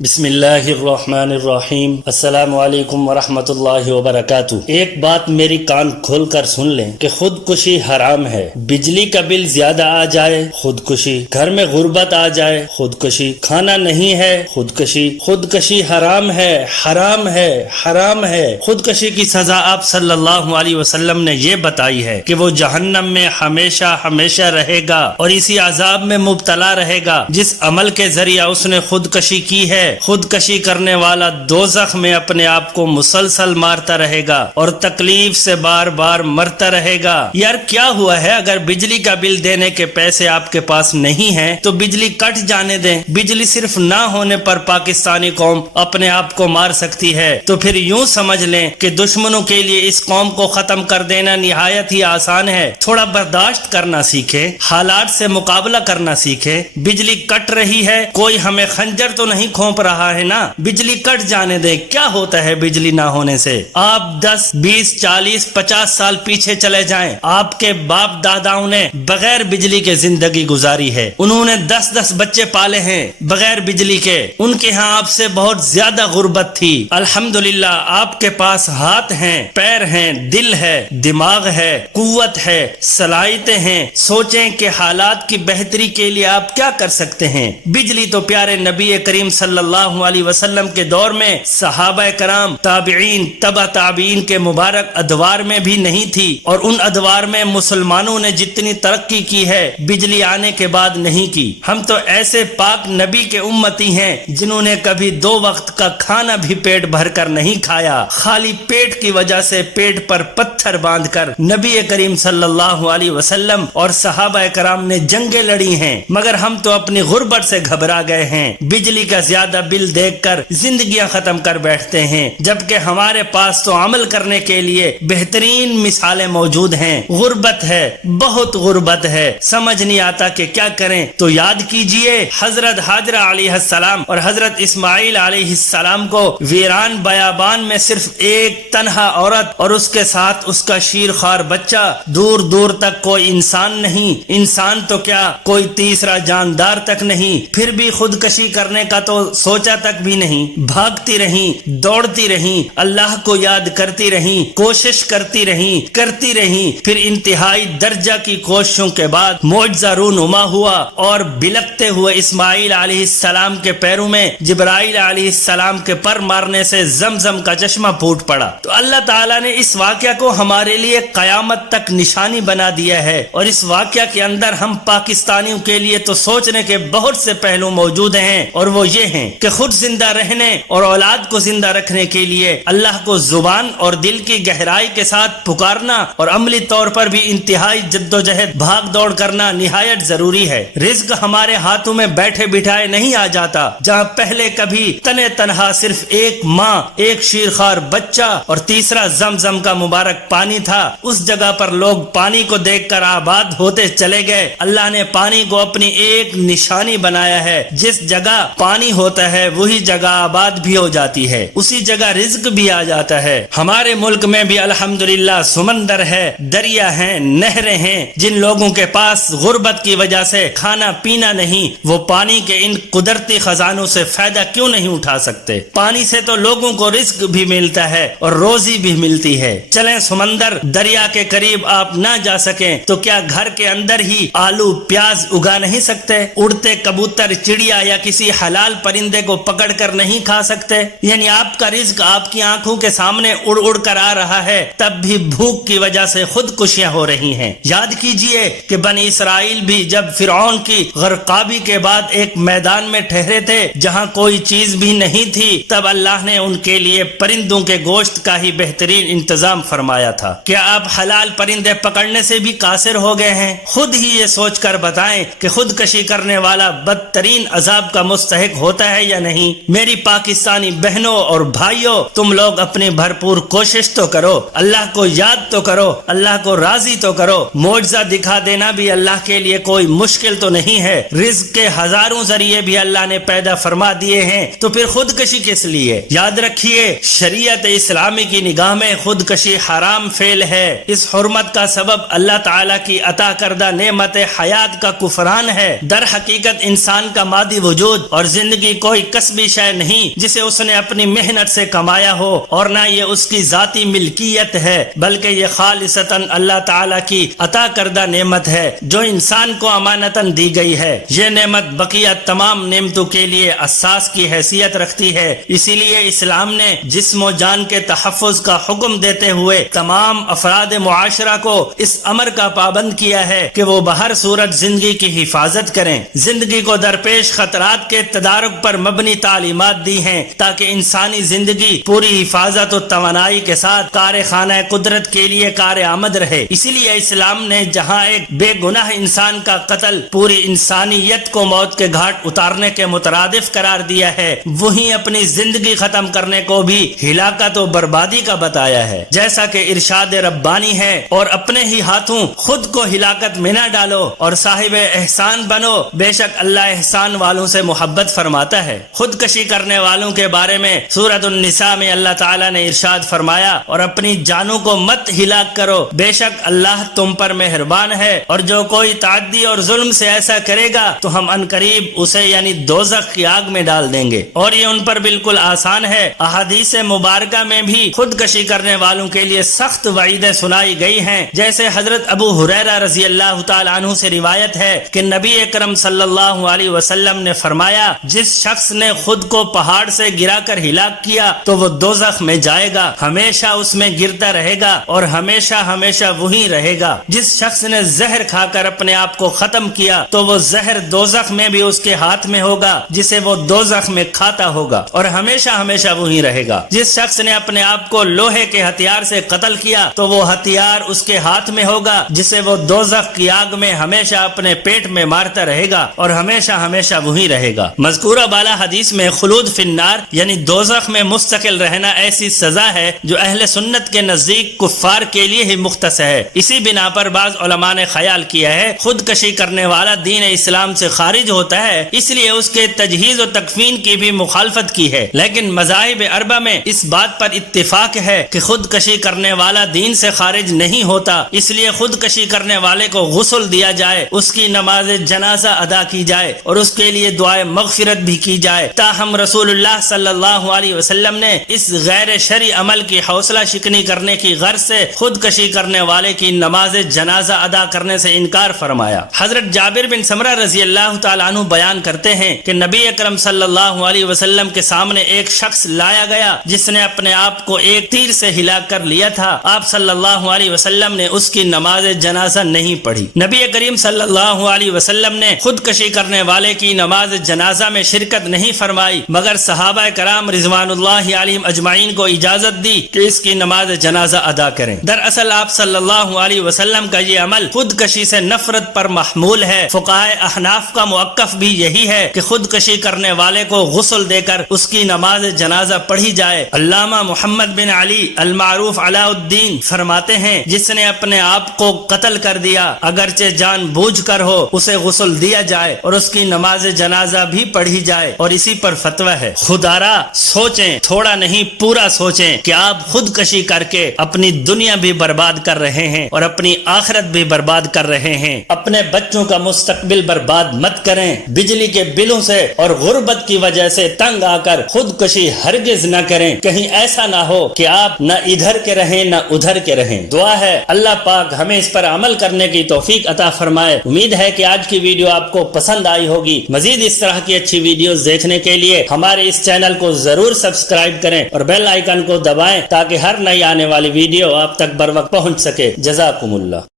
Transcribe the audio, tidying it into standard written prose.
بسم اللہ الرحمن الرحیم۔ السلام علیکم ورحمۃ اللہ وبرکاتہ۔ ایک بات میری کان کھول کر سن لیں کہ خودکشی حرام ہے۔ بجلی کا بل زیادہ آ جائے خودکشی، گھر میں غربت آ جائے خودکشی، کھانا نہیں ہے خودکشی۔ خودکشی حرام ہے، حرام ہے، حرام ہے۔ خودکشی کی سزا آپ صلی اللہ علیہ وسلم نے یہ بتائی ہے کہ وہ جہنم میں ہمیشہ ہمیشہ رہے گا اور اسی عذاب میں مبتلا رہے گا جس عمل کے ذریعہ اس نے خودکشی کی ہے۔ خودکشی کرنے والا دوزخ میں اپنے آپ کو مسلسل مارتا رہے گا اور تکلیف سے بار بار مرتا رہے گا۔ یار کیا ہوا ہے، اگر بجلی کا بل دینے کے پیسے آپ کے پاس نہیں ہیں تو بجلی کٹ جانے دیں۔ بجلی صرف نہ ہونے پر پاکستانی قوم اپنے آپ کو مار سکتی ہے، تو پھر یوں سمجھ لیں کہ دشمنوں کے لیے اس قوم کو ختم کر دینا نہایت ہی آسان ہے۔ تھوڑا برداشت کرنا سیکھیں، حالات سے مقابلہ کرنا سیکھیں۔ بجلی کٹ رہی ہے، کوئی ہمیں خنجر تو نہیں کھونپ رہا ہے نا، بجلی کٹ جانے دیں۔ کیا ہوتا ہے بجلی نہ ہونے سے؟ آپ 10 20 40 50 سال پیچھے چلے جائیں، آپ کے باپ داداؤں نے بغیر بجلی کے زندگی گزاری ہے، انہوں نے 10 بچے پالے ہیں بغیر بجلی کے، ان کے ہاں آپ سے بہت زیادہ غربت تھی۔ الحمدللہ آپ کے پاس ہاتھ ہیں، پیر ہیں، دل ہے، دماغ ہے، قوت ہے، صلاحیتیں ہیں۔ سوچیں کہ حالات کی بہتری کے لیے آپ کیا کر سکتے ہیں۔ بجلی تو پیارے نبی کریم صلی اللہ علیہ وسلم کے دور میں صحابہ کرام، تابعین، تبع تابعین کے مبارک ادوار میں بھی نہیں تھی، اور ان ادوار میں مسلمانوں نے جتنی ترقی کی ہے بجلی آنے کے بعد نہیں کی۔ ہم تو ایسے پاک نبی کے امتی ہیں جنہوں نے کبھی 2 وقت کا کھانا بھی پیٹ بھر کر نہیں کھایا، خالی پیٹ کی وجہ سے پیٹ پر پتھر باندھ کر نبی کریم صلی اللہ علیہ وسلم اور صحابہ کرام نے جنگیں لڑی ہیں، مگر ہم تو اپنی غربت سے گھبرا گئے ہیں، بجلی کا زیادہ بل دیکھ کر زندگیاں ختم کر بیٹھتے ہیں، جبکہ ہمارے پاس تو عمل کرنے کے لیے بہترین مثالیں موجود ہیں۔ غربت ہے، بہت غربت ہے، سمجھ نہیں آتا کہ کیا کریں، تو یاد کیجئے حضرت ہاجرہ علیہ السلام اور حضرت اسماعیل علیہ السلام کو ویران بیابان میں صرف ایک تنہا عورت اور اس کے ساتھ اس کا شیرخوار بچہ، دور دور تک کوئی انسان نہیں، انسان تو کیا کوئی تیسرا جاندار تک نہیں، پھر بھی خودکشی کرنے کا تو سوچا تک بھی نہیں، بھاگتی رہیں، دوڑتی رہیں، اللہ کو یاد کرتی رہیں، کوشش کرتی رہیں، پھر انتہائی درجہ کی کوششوں کے بعد معجزہ رونما ہوا اور بلکتے ہوئے اسماعیل علیہ السلام کے پیروں میں جبرائیل علیہ السلام کے پر مارنے سے زمزم کا چشمہ پھوٹ پڑا۔ تو اللہ تعالیٰ نے اس واقعہ کو ہمارے لیے قیامت تک نشانی بنا دیا ہے، اور اس واقعہ کے اندر ہم پاکستانیوں کے لیے تو سوچنے کے بہت سے پہلو موجود ہیں، اور وہ یہ ہیں کہ خود زندہ رہنے اور اولاد کو زندہ رکھنے کے لیے اللہ کو زبان اور دل کی گہرائی کے ساتھ پکارنا اور عملی طور پر بھی انتہائی جدوجہد بھاگ دوڑ کرنا نہایت ضروری ہے۔ رزق ہمارے ہاتھوں میں بیٹھے بٹھائے نہیں آ جاتا۔ جہاں پہلے کبھی تنے تنہا صرف ایک ماں، ایک شیرخوار بچہ اور تیسرا زمزم کا مبارک پانی تھا، اس جگہ پر لوگ پانی کو دیکھ کر آباد ہوتے چلے گئے۔ اللہ نے پانی کو اپنی ایک نشانی بنایا ہے، جس جگہ پانی ہوتا ہے وہی جگہ آباد بھی ہو جاتی ہے، اسی جگہ رزق بھی آ جاتا ہے۔ ہمارے ملک میں بھی الحمدللہ سمندر ہے، دریا ہیں، نہریں ہیں۔ جن لوگوں کے پاس غربت کی وجہ سے کھانا پینا نہیں، وہ پانی کے ان قدرتی خزانوں سے فائدہ کیوں نہیں اٹھا سکتے؟ پانی سے تو لوگوں کو رزق بھی ملتا ہے اور روزی بھی ملتی ہے۔ چلیں سمندر دریا کے قریب آپ نہ جا سکیں تو کیا گھر کے اندر ہی آلو پیاز اگا نہیں سکتے؟ اڑتے کبوتر، چڑیا یا کسی حلال پرندے کو پکڑ کر نہیں کھا سکتے؟ یعنی آپ کا رزق آپ کی آنکھوں کے سامنے اڑ اڑ کر آ رہا ہے، تب بھی بھوک کی وجہ سے خودکشیاں ہو رہی ہیں۔ یاد کیجئے کہ بنی اسرائیل بھی جب فرعون کی غرقابی کے بعد ایک میدان میں ٹھہرے تھے جہاں کوئی چیز بھی نہیں تھی، تب اللہ نے ان کے لیے پرندوں کے گوشت کا ہی بہترین انتظام فرمایا تھا۔ کیا آپ حلال پرندے پکڑنے سے بھی قاصر ہو گئے ہیں؟ خود ہی یہ سوچ کر بتائیں کہ خودکشی کرنے والا بدترین عذاب کا مستحق ہوتا ہے یا نہیں؟ میری پاکستانی بہنوں اور بھائیوں، تم لوگ اپنی بھرپور کوشش تو کرو، اللہ کو یاد تو کرو، اللہ کو راضی تو کرو۔ معجزہ دکھا دینا بھی اللہ کے لیے کوئی مشکل تو نہیں ہے۔ رزق کے ہزاروں ذریعے بھی اللہ نے پیدا فرما دیے ہیں، تو پھر خودکشی کس لیے؟ یاد رکھیے شریعت اسلامی کی نگاہ میں خودکشی حرام فعل ہے۔ اس حرمت کا سبب اللہ تعالیٰ کی عطا کردہ نعمت حیات کا کفران ہے۔ در حقیقت انسان کا مادی وجود اور زندگی کوئی کسبی شے نہیں جسے اس نے اپنی محنت سے کمایا ہو، اور نہ یہ اس کی ذاتی ملکیت ہے، بلکہ یہ خالصتاً اللہ تعالیٰ کی عطا کردہ نعمت ہے جو انسان کو امانتاً دی گئی ہے۔ یہ نعمت بقیہ تمام نعمتوں کے لیے اساس کی حیثیت رکھتی ہے، اسی لیے اسلام نے جسم و جان کے تحفظ کا حکم دیتے ہوئے تمام افراد معاشرہ کو اس امر کا پابند کیا ہے کہ وہ بہر صورت زندگی کی حفاظت کریں۔ زندگی کو درپیش خطرات کے تدارک پر مبنی تعلیمات دی ہیں تاکہ انسانی زندگی پوری حفاظت و توانائی کے ساتھ کار خانہ قدرت کے لیے کار آمد رہے۔ اسی لیے اسلام نے جہاں ایک بے گناہ انسان کا قتل پوری انسانیت کو موت کے گھاٹ اتارنے کے مترادف قرار دیا ہے، وہیں اپنی زندگی ختم کرنے کو بھی ہلاکت و بربادی کا بتایا ہے، جیسا کہ ارشاد ربانی ہے، اور اپنے ہی ہاتھوں خود کو ہلاکت میں نہ ڈالو اور صاحب احسان بنو، بے شک اللہ احسان والوں سے محبت فرماتا ہے۔ خودکشی کرنے والوں کے بارے میں سورۃ النساء میں اللہ تعالیٰ نے ارشاد فرمایا، اور اپنی جانوں کو مت ہلاک کرو، بے شک اللہ تم پر مہربان ہے، اور جو کوئی تعدی اور ظلم سے ایسا کرے گا تو ہم عنقریب اسے یعنی دوزخ کی آگ میں ڈال دیں گے، اور یہ ان پر بالکل آسان ہے۔ احادیث مبارکہ میں بھی خودکشی کرنے والوں کے لیے سخت وعیدیں سنائی گئی ہیں، جیسے حضرت ابو ہریرہ رضی اللہ تعالی عنہ سے روایت ہے کہ نبی اکرم صلی اللہ علیہ وسلم نے فرمایا، جس شخص نے خود کو پہاڑ سے گرا کر ہلاک کیا تو وہ دوزخ میں جائے گا، ہمیشہ اس میں گرتا رہے گا اور ہمیشہ ہمیشہ وہیں رہے گا۔ جس شخص نے زہر کھا کر اپنے آپ کو ختم کیا تو وہ زہر دوزخ میں بھی اس کے ہاتھ میں ہوگا جسے وہ دوزخ میں کھاتا ہوگا اور ہمیشہ ہمیشہ وہیں رہے گا۔ جس شخص نے اپنے آپ کو لوہے کے ہتھیار سے قتل کیا تو وہ ہتھیار اس کے ہاتھ میں ہوگا جسے وہ دوزخ کی آگ میں ہمیشہ اپنے پیٹ میں مارتا رہے گا اور ہمیشہ ہمیشہ وہیں رہے گا۔ مذکورہ بالا حدیث میں خلود فی النار یعنی دوزخ میں مستقل رہنا ایسی سزا ہے جو اہل سنت کے نزدیک کفار کے لیے ہی مختص ہے۔ اسی بنا پر بعض علماء نے خیال کیا ہے خودکشی کرنے والا دین اسلام سے خارج ہوتا ہے، اس لیے اس کے تجہیز و تکفین کی بھی مخالفت کی ہے، لیکن مذاہب اربعہ میں اس بات پر اتفاق ہے کہ خودکشی کرنے والا دین سے خارج نہیں ہوتا، اس لیے خودکشی کرنے والے کو غسل دیا جائے، اس کی نماز جنازہ ادا کی جائے اور اس کے لیے دعائے مغفرت بھی کی جائے۔ تاہم رسول اللہ صلی اللہ علیہ وسلم نے اس غیر شرعی عمل کی حوصلہ شکنی کرنے کی غرض سے خودکشی کرنے والے کی نماز جنازہ ادا کرنے سے انکار فرمایا۔ حضرت جابر بن سمرہ رضی اللہ تعالیٰ عنہ بیان کرتے ہیں کہ نبی اکرم صلی اللہ علیہ وسلم کے سامنے ایک شخص لایا گیا جس نے اپنے آپ کو ایک تیر سے ہلاک کر لیا تھا۔ آپ صلی اللہ علیہ وسلم نے اس کی نماز جنازہ نہیں پڑھی۔ نبی کریم صلی اللہ علیہ وسلم نے خودکشی کرنے والے کی نماز جنازہ میں شرکت نہیں فرمائی، مگر صحابہ کرام رضوان اللہ علیہم اجمعین کو اجازت دی کہ اس کی نماز جنازہ ادا کریں۔ دراصل آپ صلی اللہ علیہ وسلم کا یہ عمل خودکشی سے نفرت پر محمول ہے۔ فقہائے احناف کا موقف بھی یہی ہے کہ خودکشی کرنے والے کو غسل دے کر اس کی نماز جنازہ پڑھی جائے۔ علامہ محمد بن علی المعروف علاء الدین فرماتے ہیں، جس نے اپنے آپ کو قتل کر دیا اگرچہ جان بوجھ کر ہو اسے غسل دیا جائے اور اس کی نماز جنازہ بھی پڑھی جائے، اور اسی پر فتوی ہے۔ خدارا سوچیں، تھوڑا نہیں پورا سوچیں کہ آپ خودکشی کر کے اپنی دنیا بھی برباد کر رہے ہیں اور اپنی آخرت بھی برباد کر رہے ہیں۔ اپنے بچوں کا مستقبل برباد مت کریں۔ بجلی کے بلوں سے اور غربت کی وجہ سے تنگ آ کر خودکشی ہرگز نہ کریں، کہیں ایسا نہ ہو کہ آپ نہ ادھر کے رہیں نہ ادھر کے رہیں۔ دعا ہے اللہ پاک ہمیں اس پر عمل کرنے کی توفیق عطا فرمائے۔ امید ہے کہ آج کی ویڈیو آپ کو پسند آئی ہوگی۔ مزید اس طرح کی اچھی ویڈیوز دیکھنے کے لیے ہمارے اس چینل کو ضرور سبسکرائب کریں اور بیل آئیکن کو دبائیں تاکہ ہر نئی آنے والی ویڈیو آپ تک بر وقت پہنچ سکے۔ جزاکم اللہ۔